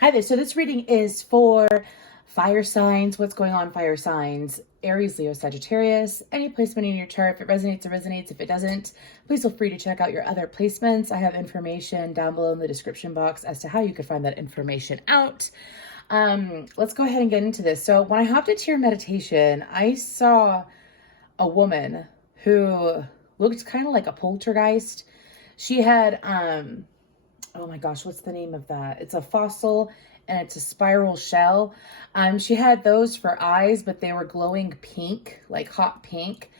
Hi there. So this reading is for fire signs. What's going on, fire signs? Aries, Leo, Sagittarius. Any placement in your chart. If it resonates, it resonates. If it doesn't, please feel free to check out your other placements. I have information down below in the description box as to how you can find that information out. Let's go ahead and get into this. So when I hopped into your meditation, I saw a woman who looked kind of like a poltergeist. She had, oh my gosh, what's the name of that? It's a fossil and it's a spiral shell. She had those for eyes, but they were glowing pink, like hot pink.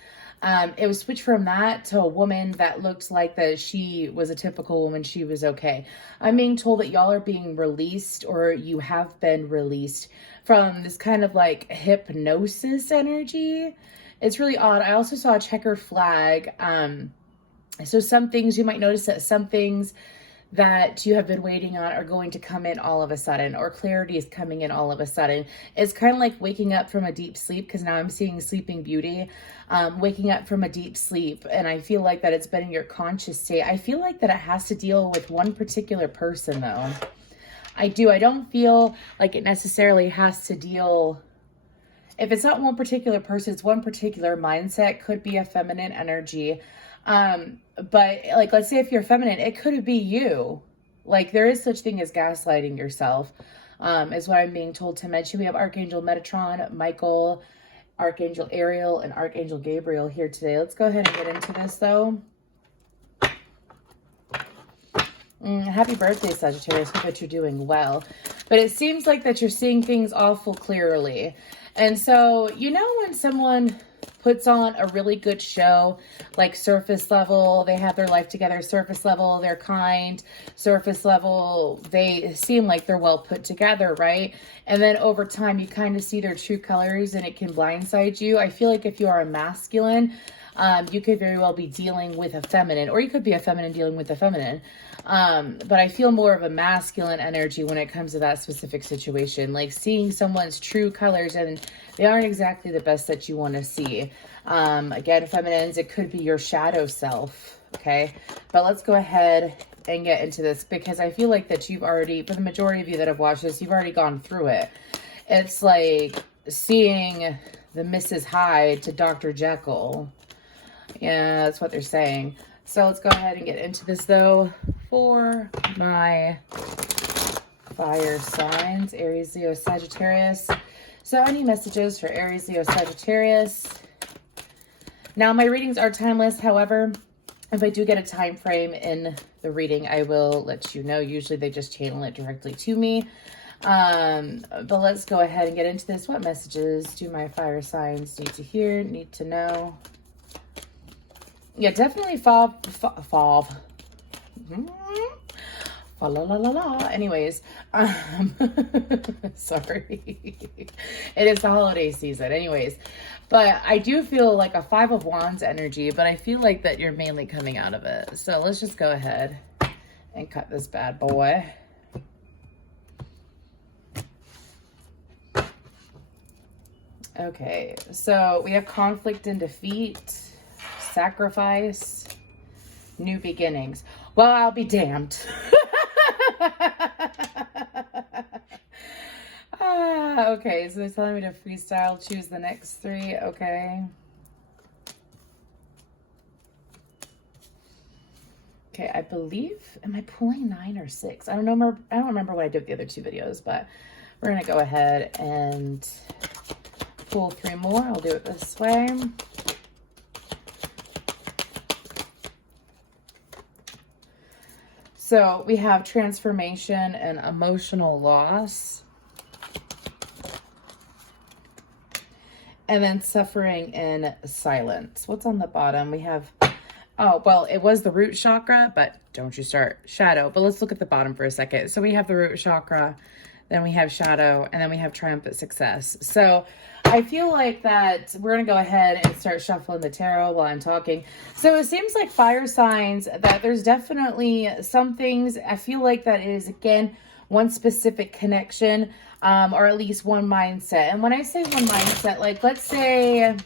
It was switched from that to a woman that looked like that she was a typical woman. She was okay. I'm being told that y'all are being released, or you have been released from this kind of like hypnosis energy. It's really odd. I also saw a checkered flag. So some things you might notice that some things that you have been waiting on are going to come in all of a sudden, or clarity is coming in all of a sudden. It's kind of like waking up from a deep sleep, because now I'm seeing Sleeping Beauty, waking up from a deep sleep. And I feel like that it's been in your conscious state. I feel like that it has to deal with one particular person though. I do. I don't feel like it necessarily has to deal, if it's not one particular person, it's one particular mindset. Could be a feminine energy. But like, let's say if you're feminine, it could be you. Like, there is such thing as gaslighting yourself, is what I'm being told to mention. We have Archangel Metatron, Michael, Archangel Ariel, and Archangel Gabriel here today. Let's go ahead and get into this though. Happy birthday, Sagittarius. Hope that you're doing well. But it seems like that you're seeing things awful clearly. And so, you know, when someone puts on a really good show, like surface level, they have their life together, surface level, they're kind, surface level, they seem like they're well put together, right? And then over time, you kind of see their true colors and it can blindside you. I feel like if you are a masculine, you could very well be dealing with a feminine, or you could be a feminine dealing with a feminine. But I feel more of a masculine energy when it comes to that specific situation, like seeing someone's true colors and they aren't exactly the best that you want to see. Again, feminines, it could be your shadow self. Okay. But let's go ahead and get into this, because I feel like that you've already, for the majority of you that have watched this, you've already gone through it. It's like seeing the Mrs. Hyde to Dr. Jekyll. Yeah, that's what they're saying. So let's go ahead and get into this though for my fire signs, Aries, Leo, Sagittarius. So any messages for Aries, Leo, Sagittarius? Now my readings are timeless. However, if I do get a time frame in the reading, I will let you know. Usually they just channel it directly to me. But let's go ahead and get into this. What messages do my fire signs need to hear, need to know? Yeah, definitely fob. La la la la. Anyways, sorry. It is the holiday season. Anyways, but I do feel like a 5 of Wands energy, but I feel like that you're mainly coming out of it. So let's just go ahead and cut this bad boy. Okay, so we have conflict and defeat, sacrifice, new beginnings. Well, I'll be damned. Okay, so they're telling me to freestyle, choose the next 3. Okay. Okay, I believe, am I pulling 9 or 6? I don't know. I don't remember what I did with the other 2 videos, but we're going to go ahead and pull 3 more. I'll do it this way. So we have transformation and emotional loss. And then suffering in silence. What's on the bottom? We have, oh, well, it was the root chakra, but don't you start shadow. But let's look at the bottom for a second. So we have the root chakra, then we have shadow, and then we have triumphant success. So I feel like that we're going to go ahead and start shuffling the tarot while I'm talking. So it seems like fire signs that there's definitely some things. I feel like that is, again, one specific connection, or at least one mindset. And when I say one mindset, like let's say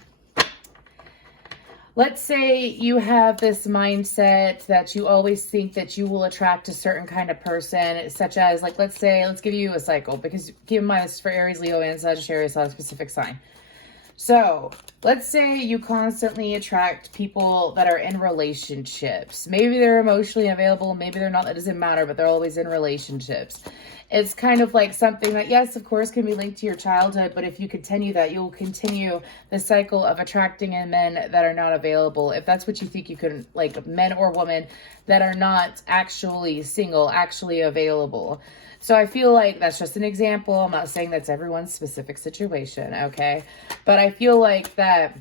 let's say you have this mindset that you always think that you will attract a certain kind of person, such as, like, let's say, let's give you a cycle, because keep in mind, this is for Aries, Leo, and Sagittarius, not a specific sign. So let's say you constantly attract people that are in relationships. Maybe they're emotionally available, maybe they're not, that doesn't matter, but they're always in relationships. It's kind of like something that, yes, of course, can be linked to your childhood, but if you continue that, you will continue the cycle of attracting in men that are not available. If that's what you think you can, like men or women that are not actually single, actually available. So I feel like that's just an example. I'm not saying that's everyone's specific situation, okay? But I feel like that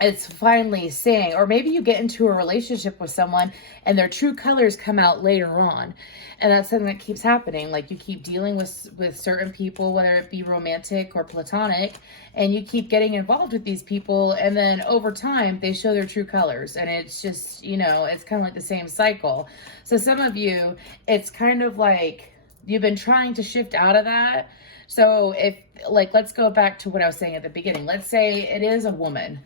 it's finally saying, or maybe you get into a relationship with someone and their true colors come out later on. And that's something that keeps happening. Like, you keep dealing with certain people, whether it be romantic or platonic, and you keep getting involved with these people. And then over time, they show their true colors. And it's just, you know, it's kind of like the same cycle. So some of you, it's kind of like you've been trying to shift out of that. So if, like, let's go back to what I was saying at the beginning. Let's say it is a woman,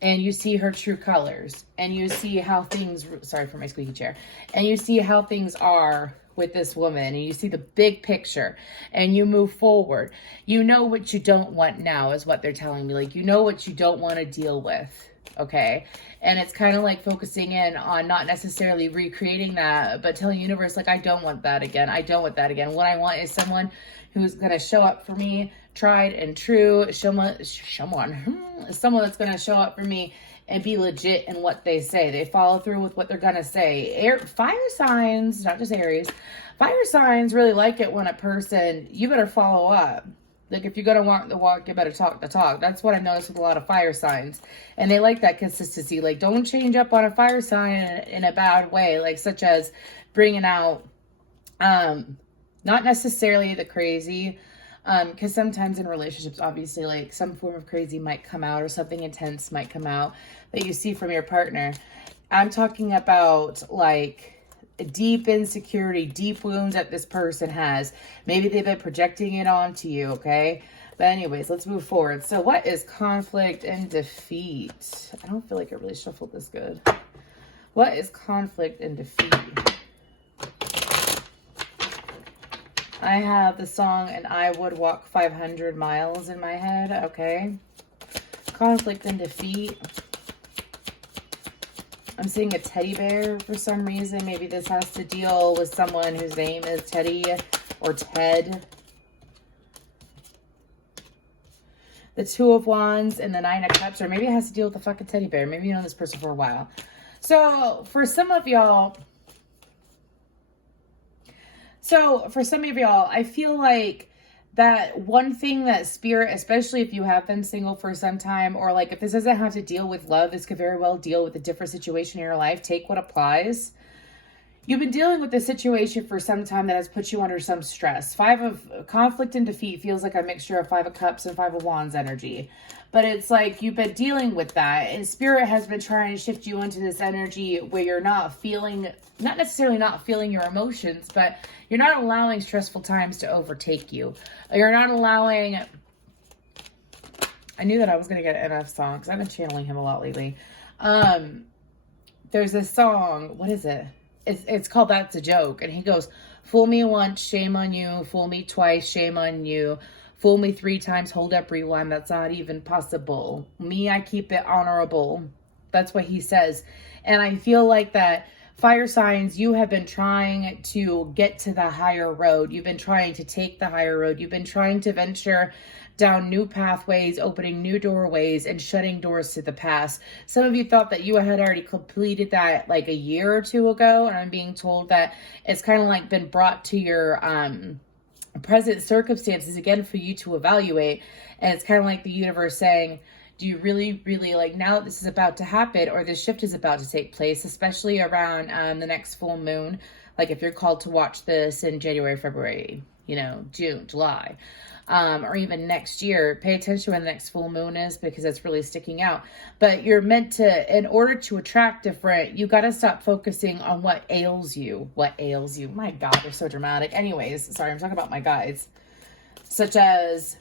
and you see her true colors, and you see how things, sorry for my squeaky chair, and you see how things are with this woman, and you see the big picture, and you move forward. You know what you don't want now is what they're telling me. Like, you know what you don't want to deal with, okay? And it's kind of like focusing in on not necessarily recreating that, but telling the universe, like, I don't want that again. I don't want that again. What I want is someone who's going to show up for me, tried and true, someone that's going to show up for me and be legit in what they say. They follow through with what they're going to say. Fire signs, not just Aries, fire signs really like it when a person, you better follow up. Like, if you're going to walk the walk, you better talk the talk. That's what I've noticed with a lot of fire signs. And they like that consistency. Like, don't change up on a fire sign in a bad way. Like, such as bringing out, not necessarily the crazy, because sometimes in relationships, obviously, like, some form of crazy might come out, or something intense might come out that you see from your partner. I'm talking about, like, deep insecurity, deep wounds that this person has. Maybe they've been projecting it onto you, okay? But anyways, let's move forward. So what is conflict and defeat? I don't feel like it really shuffled this good. What is conflict and defeat? I have the song "And I Would Walk 500 Miles" in my head, okay? Conflict and defeat. I'm seeing a teddy bear for some reason. Maybe this has to deal with someone whose name is Teddy or Ted. The Two of Wands and the Nine of Cups, or maybe it has to deal with the fucking teddy bear. Maybe you know this person for a while. So for some of y'all, I feel like that one thing that Spirit, especially if you have been single for some time, or like if this doesn't have to deal with love, this could very well deal with a different situation in your life. Take what applies. You've been dealing with this situation for some time that has put you under some stress. Conflict and defeat feels like a mixture of Five of Cups and Five of Wands energy. But it's like you've been dealing with that, and Spirit has been trying to shift you into this energy where you're not necessarily not feeling your emotions, but you're not allowing stressful times to overtake you. You're not allowing... I knew that I was going to get an NF song because I've been channeling him a lot lately. There's this song, what is it? It's called That's a Joke, and he goes, fool me once, shame on you. Fool me twice, shame on you. Fool me 3 times, hold up, rewind. That's not even possible. Me, I keep it honorable. That's what he says. And I feel like that fire signs, you have been trying to get to the higher road. You've been trying to take the higher road. You've been trying to venture down new pathways, opening new doorways, and shutting doors to the past. Some of you thought that you had already completed that like a year or 2 ago, and I'm being told that it's kind of like been brought to your present circumstances again for you to evaluate. And it's kind of like the universe saying, do you really, really, like, now that this is about to happen, or this shift is about to take place, especially around the next full moon, like if you're called to watch this in January, February, June, July, or even next year, pay attention when the next full moon is, because it's really sticking out. But you're meant to, in order to attract different, you got to stop focusing on what ails you. What ails you? My God, they're so dramatic. Anyways, sorry, I'm talking about my guides. Such as,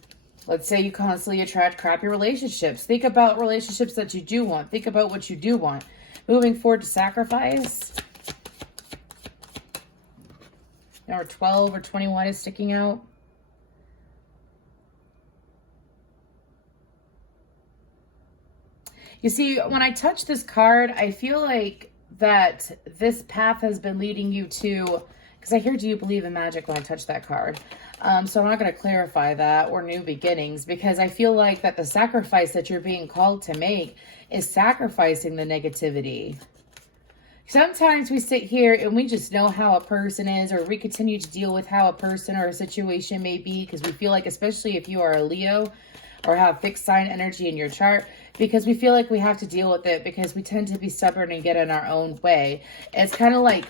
Let's say you constantly attract crappy relationships. Think about relationships that you do want. Think about what you do want. Moving forward to sacrifice. Number 12 or 21 is sticking out. You see, when I touch this card, I feel like that this path has been leading you to, because I hear, do you believe in magic when I touch that card? So I'm not going to clarify that, or new beginnings, because I feel like that the sacrifice that you're being called to make is sacrificing the negativity. Sometimes we sit here and we just know how a person is, or we continue to deal with how a person or a situation may be, because we feel like, especially if you are a Leo or have fixed sign energy in your chart, because we feel like we have to deal with it because we tend to be stubborn and get in our own way. It's kind of like,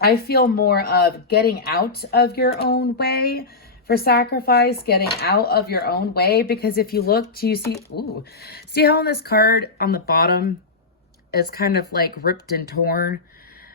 I feel more of getting out of your own way for sacrifice, getting out of your own way, because if you look, do you see, see how on this card on the bottom, it's kind of like ripped and torn,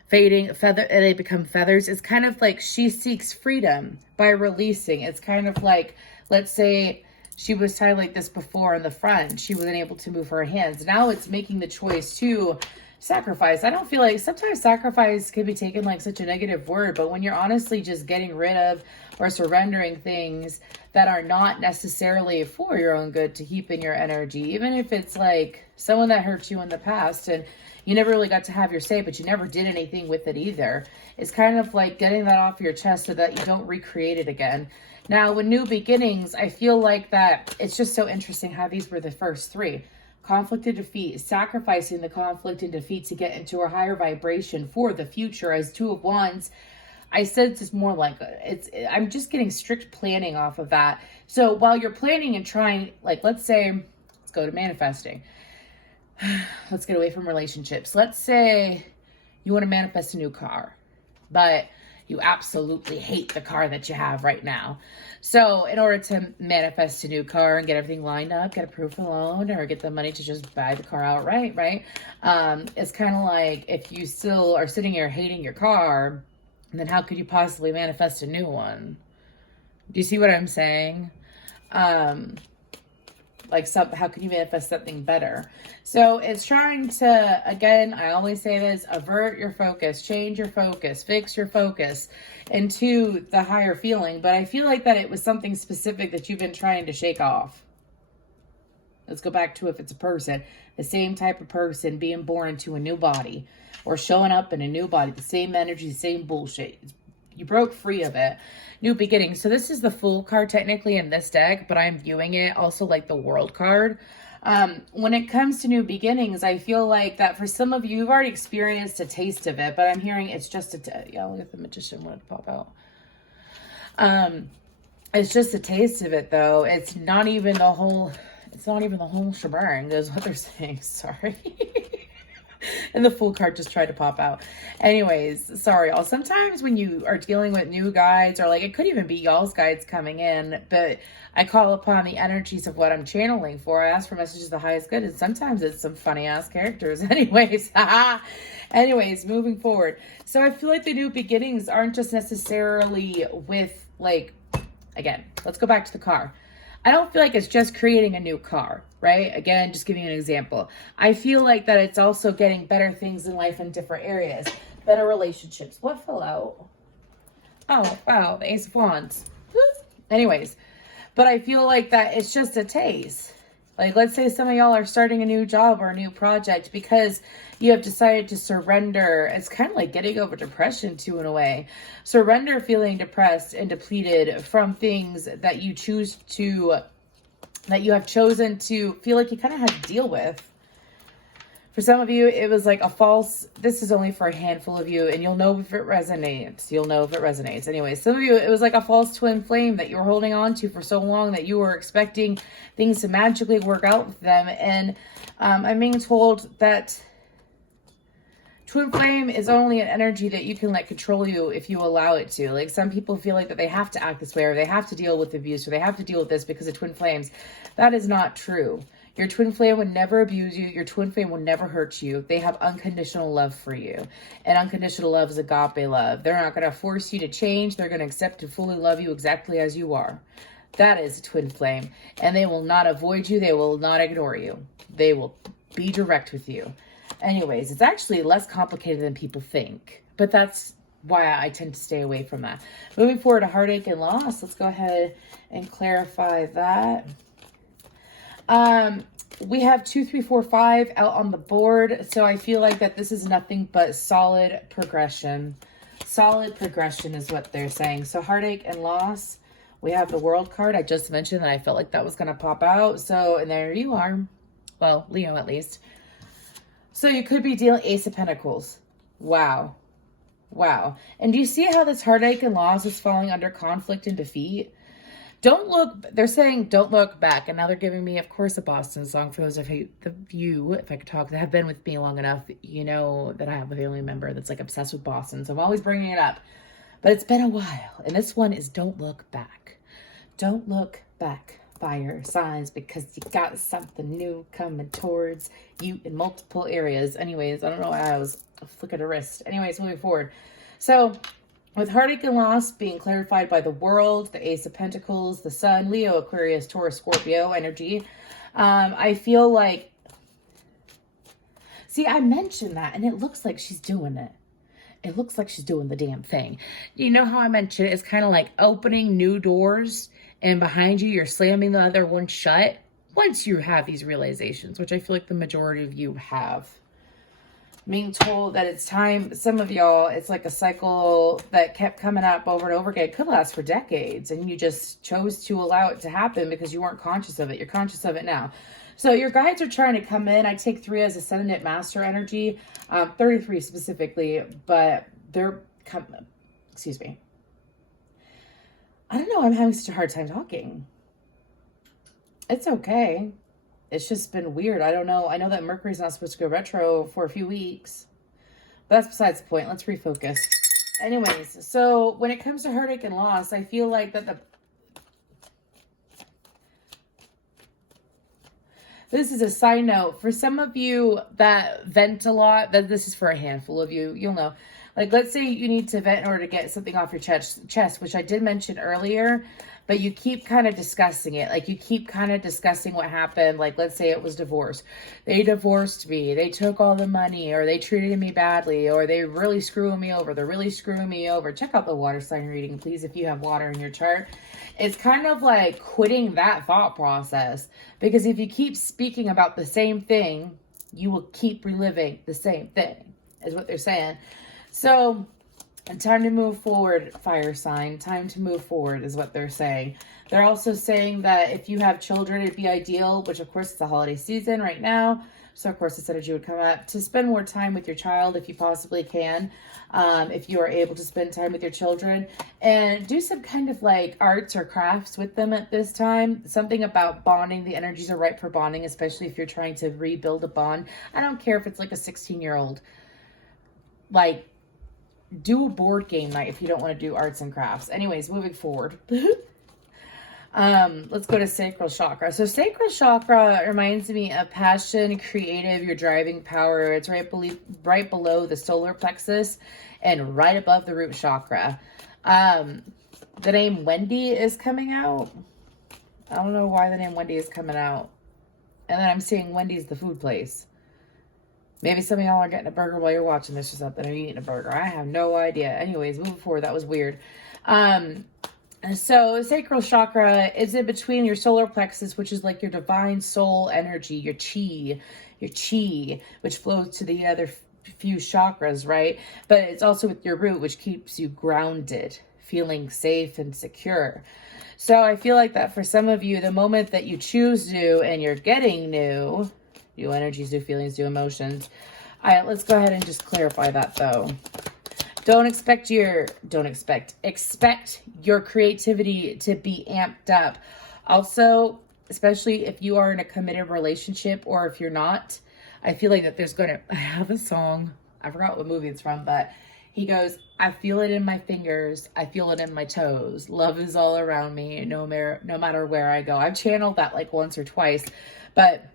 fading, feather, and they become feathers. It's kind of like she seeks freedom by releasing. It's kind of like, let's say she was tied like this before in the front. She wasn't able to move her hands. Now it's making the choice to sacrifice. I don't feel like, sometimes sacrifice can be taken like such a negative word, but when you're honestly just getting rid of or surrendering things that are not necessarily for your own good to keep in your energy, even if it's like someone that hurt you in the past and you never really got to have your say, but you never did anything with it either. It's kind of like getting that off your chest so that you don't recreate it again. Now, with new beginnings, I feel like that it's just so interesting how these were the first three. Conflict and defeat, sacrificing the conflict and defeat to get into a higher vibration for the future. As Two of Wands, I said it's more like, I'm just getting strict planning off of that. So while you're planning and trying, like, let's say, let's go to manifesting. Let's get away from relationships. Let's say you want to manifest a new car, but you absolutely hate the car that you have right now. So in order to manifest a new car and get everything lined up, get approved for the loan, or get the money to just buy the car outright, right? It's kind of like, if you still are sitting here hating your car, then how could you possibly manifest a new one? Do you see what I'm saying? How can you manifest something better? So it's trying to, again, I always say this, avert your focus, change your focus, fix your focus into the higher feeling. But I feel like that it was something specific that you've been trying to shake off. Let's go back to if it's a person, the same type of person being born into a new body or showing up in a new body, the same energy, the same bullshit. You broke free of it. New beginning. So this is the Fool card technically in this deck, but I'm viewing it also like the World card. When it comes to new beginnings, I feel like that for some of you, you've already experienced a taste of it, but I'm hearing it's just yeah, look at the Magician wanted to pop out. It's just a taste of it though. It's not even the whole shebang is what they're saying. Sorry. And the Fool card just tried to pop out. Anyways, sorry y'all. Sometimes when you are dealing with new guides, or like it could even be y'all's guides coming in, but I call upon the energies of what I'm channeling for. I ask for messages of the highest good, and sometimes it's some funny ass characters. Anyways, moving forward. So I feel like the new beginnings aren't just necessarily with, like, again, let's go back to the car. I don't feel like it's just creating a new car, right? Again, just giving you an example. I feel like that it's also getting better things in life in different areas. Better relationships. What fell out? Oh, wow, the Ace of Wands. Anyways, but I feel like that it's just a taste. Like, let's say some of y'all are starting a new job or a new project because you have decided to surrender. It's kind of like getting over depression too, in a way. Surrender feeling depressed and depleted from things that you have chosen to feel like you kind of had to deal with. For some of you, it was like a false, this is only for a handful of you, and you'll know if it resonates. You'll know if it resonates. Anyway, some of you, it was like a false twin flame that you were holding on to for so long that you were expecting things to magically work out with them. And I'm being told that twin flame is only an energy that you can let control you if you allow it to. Like, some people feel like that they have to act this way, or they have to deal with abuse, or they have to deal with this because of twin flames. That is not true. Your twin flame would never abuse you. Your twin flame will never hurt you. They have unconditional love for you. And unconditional love is agape love. They're not going to force you to change. They're going to accept and fully love you exactly as you are. That is a twin flame. And they will not avoid you. They will not ignore you. They will be direct with you. Anyways, it's actually less complicated than people think. But that's why I tend to stay away from that. Moving forward to heartache and loss. Let's go ahead and clarify that. We have 2, 3, 4, 5 out on the board. So I feel like that this is nothing but solid progression. Solid progression is what they're saying. So heartache and loss. We have the World card. I just mentioned that I felt like that was going to pop out. So, and there you are. Well, Leo at least. So you could be dealing Ace of Pentacles. Wow. Wow. And do you see how this heartache and loss is falling under conflict and defeat? Don't look, they're saying don't look back. And now they're giving me, of course, a Boston song. For those of you, if I could talk, that have been with me long enough, you know that I have a family member that's like obsessed with Boston. So I'm always bringing it up. But it's been a while. And this one is don't look back. Don't look back, fire signs, because you got something new coming towards you in multiple areas. Anyways, I don't know why I was a flick of the wrist. Anyways, moving forward. So with heartache and loss being clarified by the World, the Ace of Pentacles, the Sun, Leo, Aquarius, Taurus, Scorpio energy, I feel like, see, I mentioned that and it looks like she's doing it. It looks like she's doing the damn thing. You know how I mentioned it's kind of like opening new doors and behind you, you're slamming the other one shut once you have these realizations, which I feel like the majority of you have. Being told that it's time, some of y'all, it's like a cycle that kept coming up over and over again. It could last for decades, and you just chose to allow it to happen because you weren't conscious of it. You're conscious of it now. So your guides are trying to come in. I take 3 as Ascendant Master energy, 33 specifically, but they're coming, excuse me. I don't know, I'm having such a hard time talking. It's okay. It's just been weird. I don't know. I know that Mercury's not supposed to go retro for a few weeks. But that's besides the point. Let's refocus. Anyways, so when it comes to heartache and loss, I feel like that this is a side note. For some of you that vent a lot, that this is for a handful of you, you'll know. Like, let's say you need to vent in order to get something off your chest, which I did mention earlier, but you keep kind of discussing it. Like, you keep kind of discussing what happened. Like, let's say it was divorce. They divorced me. They took all the money, or they treated me badly, or they really screwing me over. They're really screwing me over. Check out the water sign reading, please, if you have water in your chart. It's kind of like quitting that thought process, because if you keep speaking about the same thing, you will keep reliving the same thing, is what they're saying. So, time to move forward, fire sign. Time to move forward is what they're saying. They're also saying that if you have children, it'd be ideal, which of course it's the holiday season right now. So of course this energy would come up to spend more time with your child if you possibly can. If you are able to spend time with your children, and do some kind of like arts or crafts with them at this time. Something about bonding. The energies are right for bonding, especially if you're trying to rebuild a bond. I don't care if it's like a 16-year-old. Like, do a board game night if you don't want to do arts and crafts. Anyways, moving forward. Let's go to Sacral Chakra. So Sacral Chakra reminds me of passion, creative, your driving power. It's right below the solar plexus and right above the root chakra. The name Wendy is coming out. I don't know why the name Wendy is coming out. And then I'm seeing Wendy's the food place. Maybe some of y'all are getting a burger while you're watching this or something, or you're eating a burger. I have no idea. Anyways, moving forward, that was weird. So Sacral Chakra is in between your solar plexus, which is like your divine soul energy, your chi, which flows to the other few chakras, right? But it's also with your root, which keeps you grounded, feeling safe and secure. So I feel like that for some of you, the moment that you choose to and you're getting new energies, new feelings, new emotions. All right, let's go ahead and just clarify that though. Expect your creativity to be amped up. Also, especially if you are in a committed relationship, or if you're not, I feel like that I have a song, I forgot what movie it's from, but he goes, I feel it in my fingers, I feel it in my toes. Love is all around me, no matter where I go. I've channeled that like once or twice, but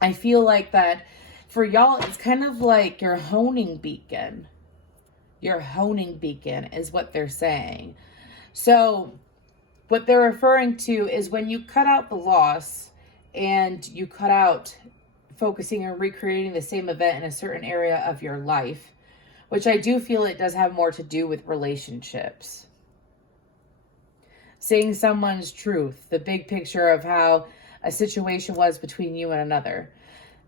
I feel like that for y'all, it's kind of like your honing beacon. Your honing beacon is what they're saying. So what they're referring to is when you cut out the loss and you cut out focusing on recreating the same event in a certain area of your life, which I do feel it does have more to do with relationships. Seeing someone's truth, the big picture of how a situation was between you and another.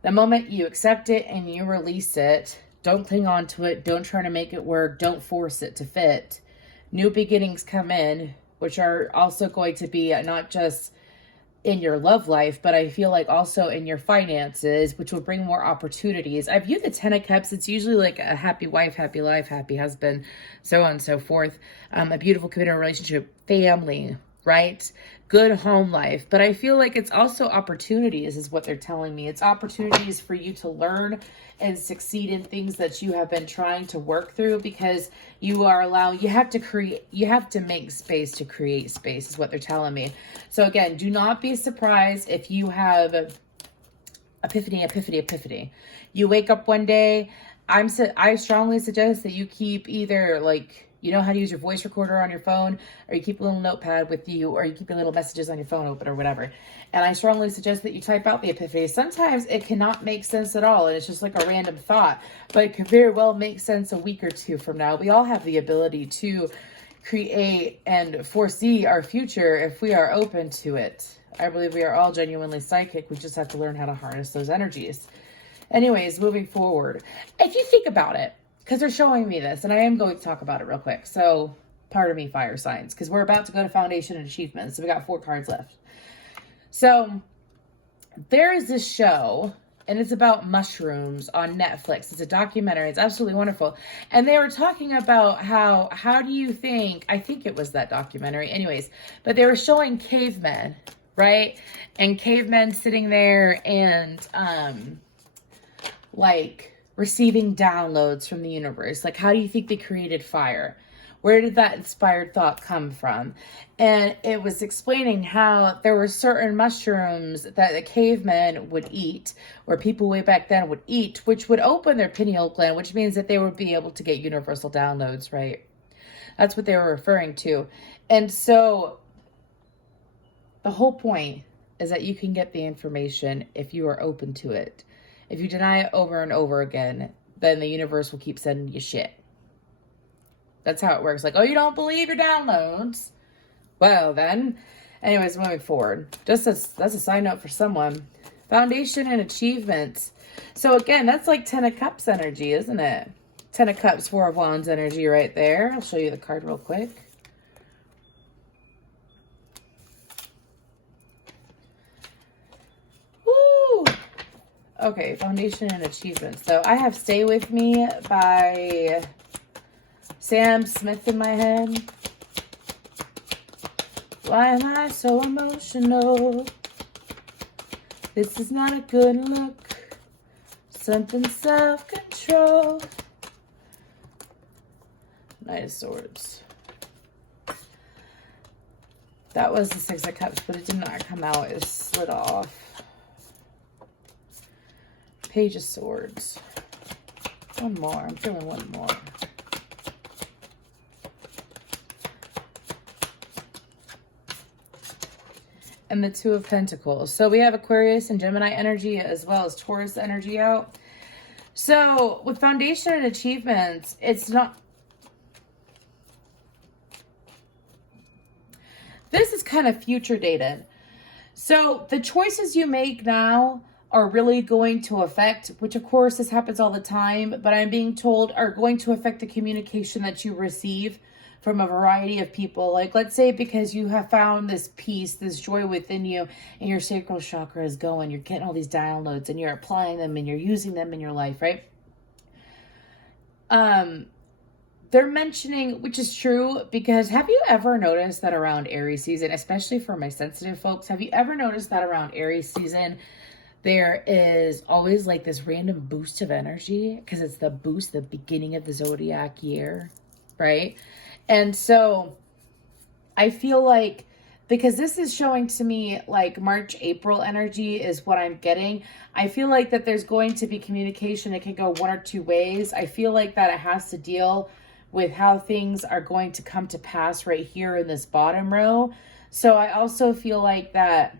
The moment you accept it and you release it, don't cling on to it, don't try to make it work, don't force it to fit. New beginnings come in, which are also going to be not just in your love life, but I feel like also in your finances, which will bring more opportunities. I view the 10 of Cups, it's usually like a happy wife, happy life, happy husband, so on and so forth. A beautiful committed relationship, family, right? Good home life. But I feel like it's also opportunities is what they're telling me. It's opportunities for you to learn and succeed in things that you have been trying to work through, because you have to make space to create space is what they're telling me. So again, do not be surprised if you have epiphany. You wake up one day, I strongly suggest that you keep either like, you know how to use your voice recorder on your phone, or you keep a little notepad with you, or you keep your little messages on your phone open or whatever. And I strongly suggest that you type out the epiphany. Sometimes it cannot make sense at all, and it's just like a random thought, but it could very well make sense a week or two from now. We all have the ability to create and foresee our future if we are open to it. I believe we are all genuinely psychic. We just have to learn how to harness those energies. Anyways, moving forward, if you think about it, because they're showing me this, and I am going to talk about it real quick. So, pardon me, fire signs, because we're about to go to Foundation and Achievements. So, we got 4 cards left. So, there is this show, and it's about mushrooms on Netflix. It's a documentary. It's absolutely wonderful. And they were talking about how do you think, I think it was that documentary. Anyways, but they were showing cavemen, right? And cavemen sitting there and, like, receiving downloads from the universe. Like, how do you think they created fire? Where did that inspired thought come from? And it was explaining how there were certain mushrooms that the cavemen would eat, or people way back then would eat, which would open their pineal gland, which means that they would be able to get universal downloads, right? That's what they were referring to. And so the whole point is that you can get the information if you are open to it. If you deny it over and over again, then the universe will keep sending you shit. That's how it works. Like, oh, you don't believe your downloads? Well, then. Anyways, moving forward. That's a side note for someone. Foundation and Achievements. So again, that's like 10 of Cups energy, isn't it? 10 of Cups, 4 of Wands energy right there. I'll show you the card real quick. Okay, Foundation and Achievements. So I have Stay With Me by Sam Smith in my head. Why am I so emotional? This is not a good look. Something self-control. Knight of Swords. That was the 6 of Cups, but it did not come out. It slid off. Page of Swords. One more. I'm feeling one more. And the 2 of Pentacles. So we have Aquarius and Gemini energy as well as Taurus energy out. So with Foundation and Achievements, it's not... This is kind of future dated. So the choices you make now are really going to affect, which of course this happens all the time, but I'm being told are going to affect the communication that you receive from a variety of people. Like, let's say because you have found this peace, this joy within you, and your sacral chakra is going, you're getting all these downloads and you're applying them and you're using them in your life, right? They're mentioning, which is true, because have you ever noticed that around Aries season, especially for my sensitive folks, have you ever noticed that around Aries season, there is always like this random boost of energy because it's the boost, the beginning of the zodiac year, right? And so I feel like, because this is showing to me like March, April energy is what I'm getting. I feel like that there's going to be communication. It can go one or two ways. I feel like that it has to deal with how things are going to come to pass right here in this bottom row. So I also feel like that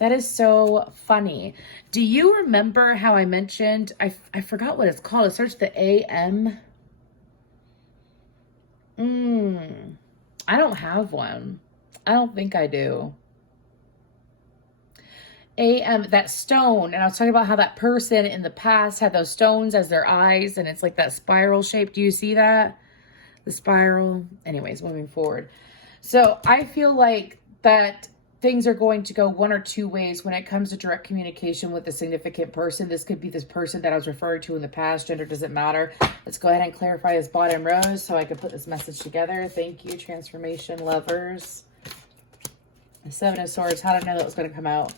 is so funny. Do you remember how I mentioned, I forgot what it's called. It starts with the A-M. I don't have one. I don't think I do. That stone, and I was talking about how that person in the past had those stones as their eyes, and it's like that spiral shape. Do you see that? The spiral. Anyways, moving forward. So I feel like that things are going to go one or two ways when it comes to direct communication with a significant person. This could be this person that I was referring to in the past. Gender doesn't matter. Let's go ahead and clarify this bottom row so I can put this message together. Thank you, transformation lovers. The Seven of Swords. How did I know that was going to come out?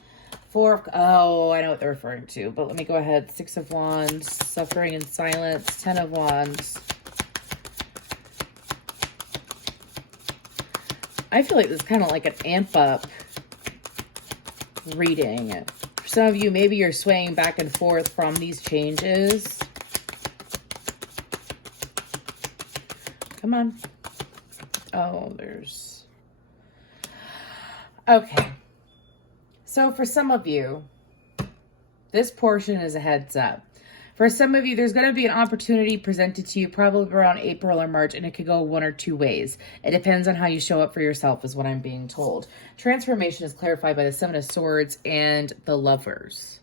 Oh, I know what they're referring to, but let me go ahead. Six of Wands, suffering in silence, 10 of Wands. I feel like this is kind of like an amp up reading. For some of you, maybe you're swaying back and forth from these changes. Come on. Oh, there's... Okay. So for some of you, this portion is a heads up. For some of you, there's going to be an opportunity presented to you probably around April or March, and it could go one or two ways. It depends on how you show up for yourself, is what I'm being told. Transformation is clarified by the Seven of Swords and the Lovers.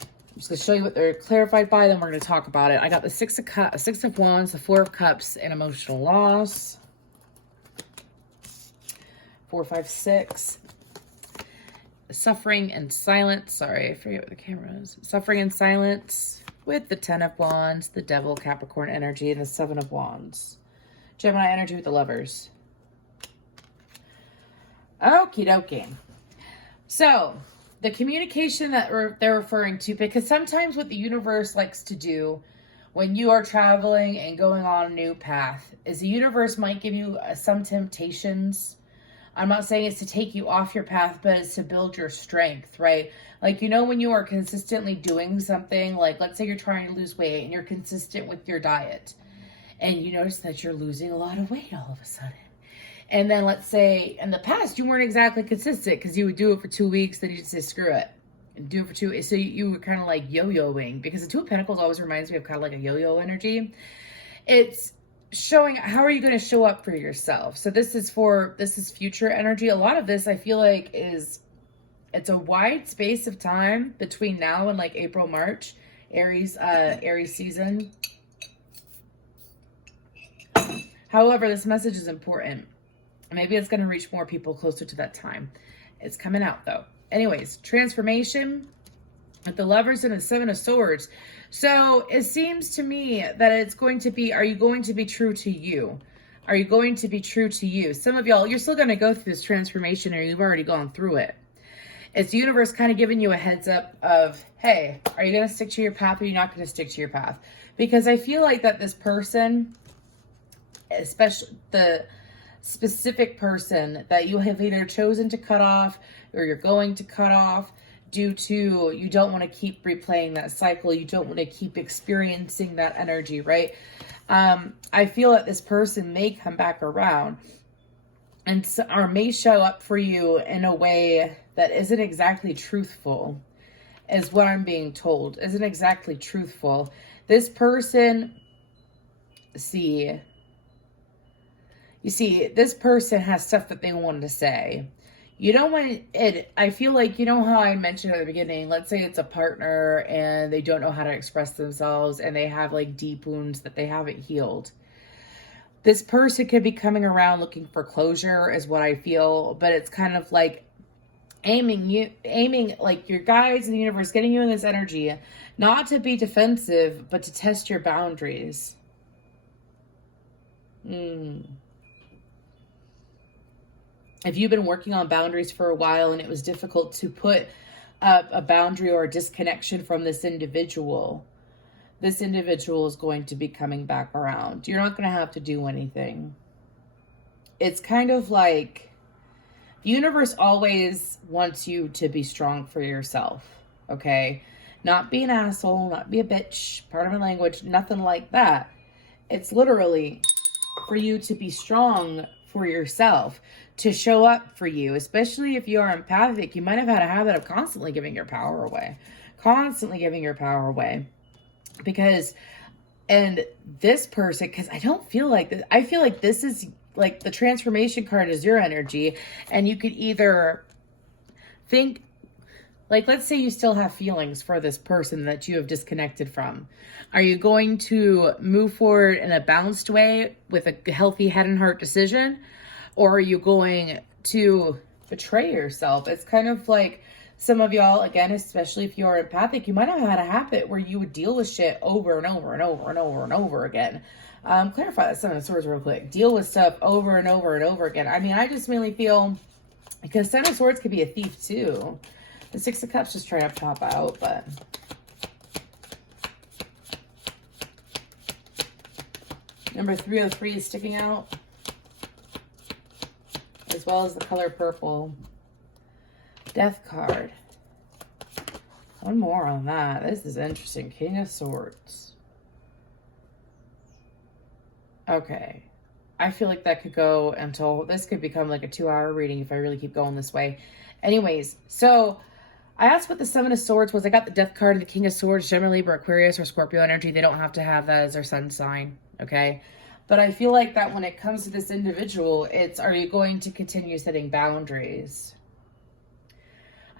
I'm just going to show you what they're clarified by, then we're going to talk about it. I got the Six of Wands, the Four of Cups, and emotional loss. 4, 5, 6. Suffering and silence. Sorry, I forget what the camera is. Suffering and silence with the 10 of Wands, the Devil, Capricorn energy, and the 7 of Wands. Gemini energy with the Lovers. Okie dokie. So, the communication that they're referring to, because sometimes what the universe likes to do when you are traveling and going on a new path is the universe might give you some temptations. I'm not saying it's to take you off your path, but it's to build your strength, right? Like, you know, when you are consistently doing something, like let's say you're trying to lose weight and you're consistent with your diet and you notice that you're losing a lot of weight all of a sudden. And then let's say in the past, you weren't exactly consistent because you would do it for 2 weeks, then you just say, screw it. And do it for 2 weeks. So you were kind of like yo-yoing, because the Two of Pentacles always reminds me of kind of like a yo-yo energy. It's showing how are you going to show up for yourself. So this is future energy. A lot of this I feel like it's a wide space of time between now and like April, March, Aries season. However, this message is important. Maybe it's going to reach more people closer to that time. It's coming out though. Anyways, transformation with the Lovers and the Seven of Swords. So it seems to me that it's going to be, are you going to be true to you? Are you going to be true to you? Some of y'all, you're still going to go through this transformation, or you've already gone through it. It's the universe kind of giving you a heads up of, hey, are you going to stick to your path, or are you not going to stick to your path? Because I feel like that this person, especially the specific person that you have either chosen to cut off or you're going to cut off, due to you don't want to keep replaying that cycle. You don't want to keep experiencing that energy, right? I feel that this person may come back around and or may show up for you in a way that isn't exactly truthful, is what I'm being told. Isn't exactly truthful. This person, you see, this person has stuff that they wanted to say. You don't want it. I feel like, you know how I mentioned at the beginning, let's say it's a partner and they don't know how to express themselves and they have like deep wounds that they haven't healed. This person could be coming around looking for closure, is what I feel, but it's kind of like aiming like your guides in the universe, getting you in this energy, not to be defensive, but to test your boundaries. If you've been working on boundaries for a while and it was difficult to put up a boundary or a disconnection from this individual is going to be coming back around. You're not going to have to do anything. It's kind of like the universe always wants you to be strong for yourself, okay? Not be an asshole, not be a bitch, pardon my language, nothing like that. It's literally for you to be strong for yourself to show up for you, especially if you are empathic. You might have had a habit of constantly giving your power away, because, and this person, because I don't feel like this, I feel like this is like the transformation card is your energy, and you could either think, like, let's say you still have feelings for this person that you have disconnected from. Are you going to move forward in a balanced way with a healthy head and heart decision? Or are you going to betray yourself? It's kind of like some of y'all, again, especially if you're empathic, you might have had a habit where you would deal with shit over and over and over and over and over again. Clarify that Seven of Swords real quick. Deal with stuff over and over and over again. I mean, I just mainly feel, because Seven of Swords could be a thief too. The Six of Cups just trying to pop out, but number 303 is sticking out, as well as the color purple. Death card. One more on that. This is interesting. King of Swords. Okay. I feel like that could go until, this could become like a 2-hour reading if I really keep going this way. Anyways, so I asked what the Seven of Swords was. I got the Death card and the King of Swords. Generally, Libra, Aquarius, or Scorpio energy. They don't have to have that as their sun sign, okay? But I feel like that when it comes to this individual, it's, are you going to continue setting boundaries?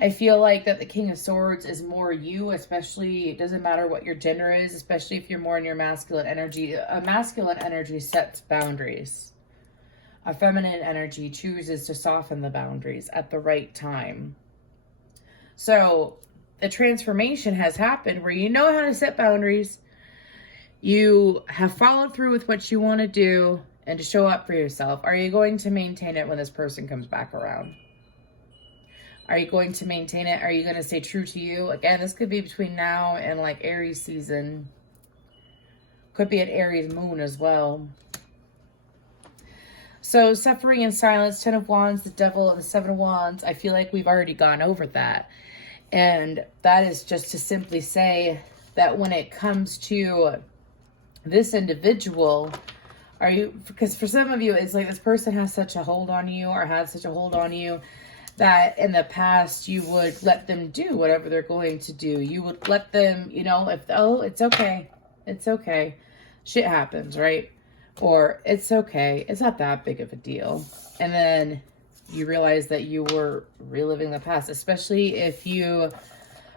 I feel like that the King of Swords is more you, especially, it doesn't matter what your gender is, especially if you're more in your masculine energy. A masculine energy sets boundaries. A feminine energy chooses to soften the boundaries at the right time. So the transformation has happened where you know how to set boundaries. You have followed through with what you want to do and to show up for yourself. Are you going to maintain it when this person comes back around? Are you going to maintain it? Are you going to stay true to you? Again, this could be between now and like Aries season. Could be an Aries moon as well. So suffering in silence, 10 of Wands, the Devil, and the 7 of Wands. I feel like we've already gone over that. And that is just to simply say that when it comes to this individual, are you, because for some of you, it's like this person has such a hold on you, or had such a hold on you, that in the past you would let them do whatever they're going to do. You would let them, you know, if, oh, it's okay. It's okay. Shit happens, right? Or it's okay. It's not that big of a deal. And then you realize that you were reliving the past, especially if you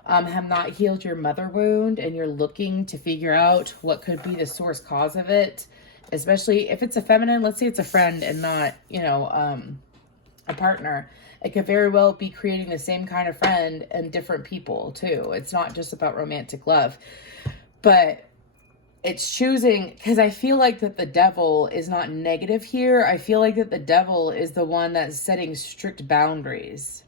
have not healed your mother wound and you're looking to figure out what could be the source cause of it, especially if it's a feminine, let's say it's a friend and not, you know, a partner. It could very well be creating the same kind of friend and different people too. It's not just about romantic love, but it's choosing, because I feel like that the Devil is not negative here. I feel like that the Devil is the one that's setting strict boundaries.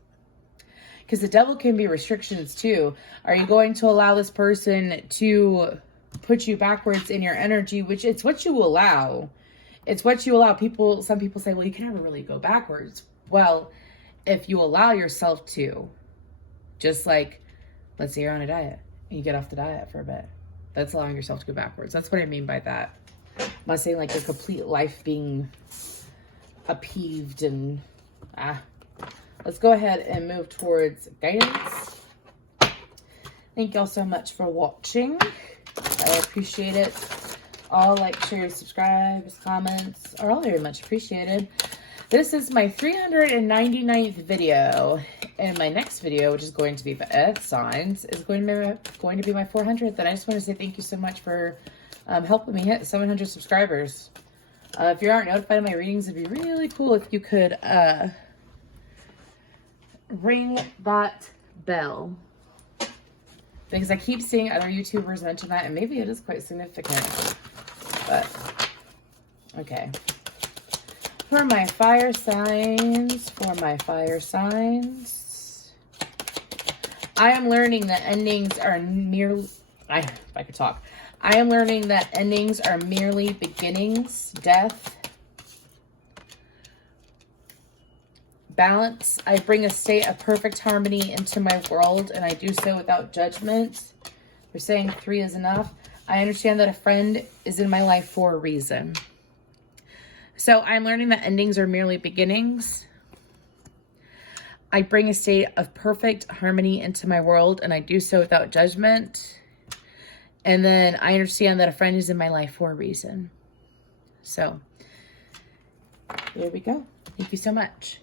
Because the Devil can be restrictions too. Are you going to allow this person to put you backwards in your energy? Which it's what you allow. It's what you allow. Some people say, well, you can never really go backwards. Well, if you allow yourself to, just like, let's say you're on a diet and you get off the diet for a bit. That's allowing yourself to go backwards. That's what I mean by that. I'm not saying like your complete life being upheaved and let's go ahead and move towards guidance. Thank y'all so much for watching. I appreciate it. All like, share, subscribe, comments are all very much appreciated. This is my 399th video, and my next video, which is going to be for Earth signs, is going to be my 400th. And I just want to say thank you so much for helping me hit 700 subscribers. If you aren't notified of my readings, it'd be really cool if you could ring that bell, because I keep seeing other YouTubers mention that, and maybe it is quite significant. But okay. For my fire signs, I am learning that endings are merely, if I could talk. I am learning that endings are merely beginnings. Death. Balance. I bring a state of perfect harmony into my world, and I do so without judgment. We're saying 3 is enough. I understand that a friend is in my life for a reason. So I'm learning that endings are merely beginnings. I bring a state of perfect harmony into my world, and I do so without judgment. And then I understand that a friend is in my life for a reason. So there we go. Thank you so much.